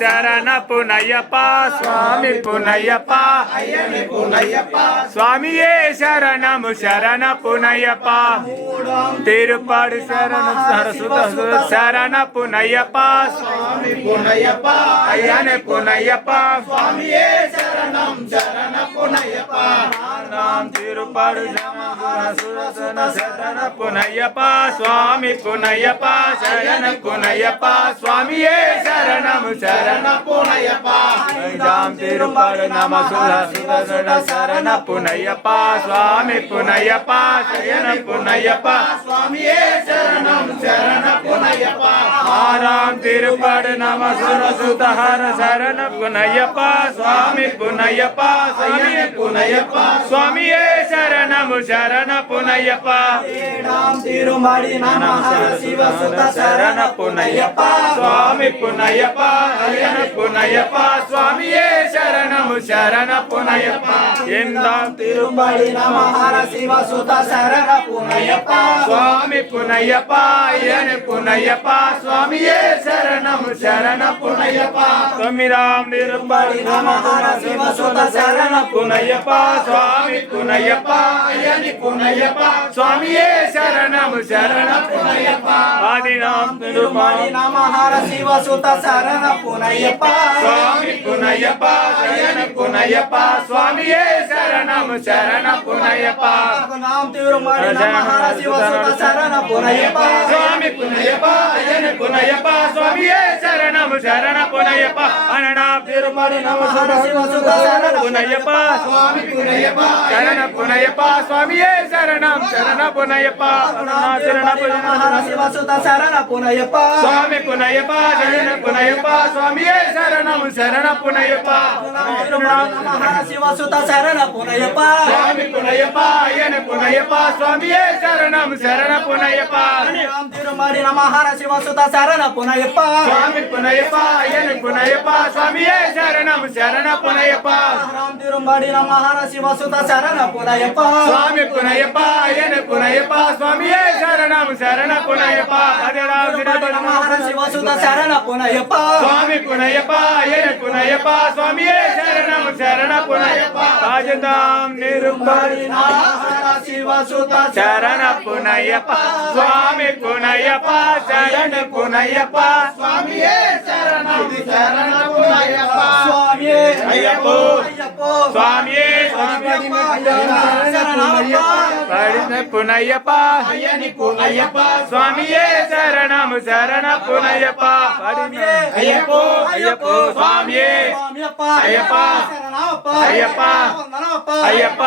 శరణ పునయ్యప్ప స్వామి పునయ్యప్ప స్వామియే శరణము శరణ పునయ్యప్ప తిరుపడి శరణ సరస్వత శరణ పునయ్యప్ప స్వామి పునయ్యప్ప అయ్యనే పునయ్యప్ప స్వామియే శరణం శరణ పునయ్యప్ప నాం తిరుపడి శరణ పునయ్యప్ప స్వామి పునయ్యప్ప శరణ పునయ్యప్ప స్వామియే శరణము శరణ పునయ్యప్ప నాం తిరుపడి నమ సుధ శరణ పునయ్యప్ప స్వామి పునయ్యప్ప శరణ పునయ్యప్ప స్వామియే శరణం శరణ పునయ్యప్ప ఆరాం తిరుపడి నమ సురసుత హర శరణ పునయ్యప్ప స్వామి పునయ్యప్ప శరణ పునయ్యప్ప స్వామియే శరణము శరణ పునయ్యప్ప ఏడాం తిరుమడి నమ శివ సుత శరణ పునయ్యప్ప స్వామి పునయ్యప్ప శరణ పునయ్యప్ప స్వామియే శరణము శరణ పునయ్యప్ప ఎందాం తిరుమడి నమ శివ సుత శరణ పునయ్యప్ప స్వామి పునయ్యప్ప అయ్యన పునయ్యప్ప స్వామియే శరణము శరణ పునయ్యప్ప తొమ్మిదాం తిరుమడి నమ శివ సుత శరణ పునయ్యప్ప స్వామి పునయ్యప్ప అయ్యని పునయ్యప్ప స్వామియే శరణము శరణ పునయ్యప్ప ఆదినాం తిరుమడి నమ శివ సుత శరణ పునయ్యప్ప స్వామి పునయ్యప్ప అయ్యని పునయ్యప్ప స్వామియే శరణము శరణ పునయ్యప్ప నాం తిరుమడి నమ శివ సుత శరణ పునయ్యప్ప స్వామి పునయ్యప్ప అయ్యని పునయ్యప్ప స్వామియే శరణము శరణ పునయ్యప్ప అననాం తిరుమడి నమ శివ సుత శరణ పునయ్యప్ప స్వామి పునయ్యప్ప శరణ పునయ్యప్ప స్వామియే శరణం శరణ పునయ్యప్ప శరణ శివ సుత శరణ పునయ్యప్ప స్వామి పునయ్యప్ప శరణ పునయ్యప్ప స్వామియే శరణం శరణ పునయ్యప్ప శివ సుత శరణ పునయ్యప్ప స్వామి పునయ్యప్ప అయ్యన పునయ్యప్ప స్వామియే శరణం శరణ పునయ్యప్ప తిరుమడి నమ శివ సుత శరణ పునయ్యప్ప స్వామి పునయ్యప్ప అయ్యన పునయ్యప్ప స్వామియే శరణం శరణ పునయ్యప్ప తిరుమడి నమ శివ సుత శరణ పునయ్యప్ప స్వామి పునయ్యప్ప అయ్యన పునయ్యప్ప స్వామియే శరణం శరణ పునయ్యప్ప శివ సుత శరణ పునయ్యప్ప స్వామి పునయ్యప్ప అయ్యన పునయ్యప్ప స్వామియే శరణం శరణ పునయ్యప్ప రాజదాం నిరుపడి శివ సుత శరణ పునయ్యప్ప స్వామి పునయ్యప్ప శరణ పునయ్యప్ప స్వామియే శరణం శరణ పునయ్యప్ప స్వామియే అయ్యప్ప స్వామియే పునయ్యప్ప అయ్యని పునయ్యప్ప స్వామియే శరణము శరణ పునయ్యప్ప అయ్యప్ప అయ్యప్ప స్వామియే అయ్యప్ప అయ్యప్ప అయ్యప్ప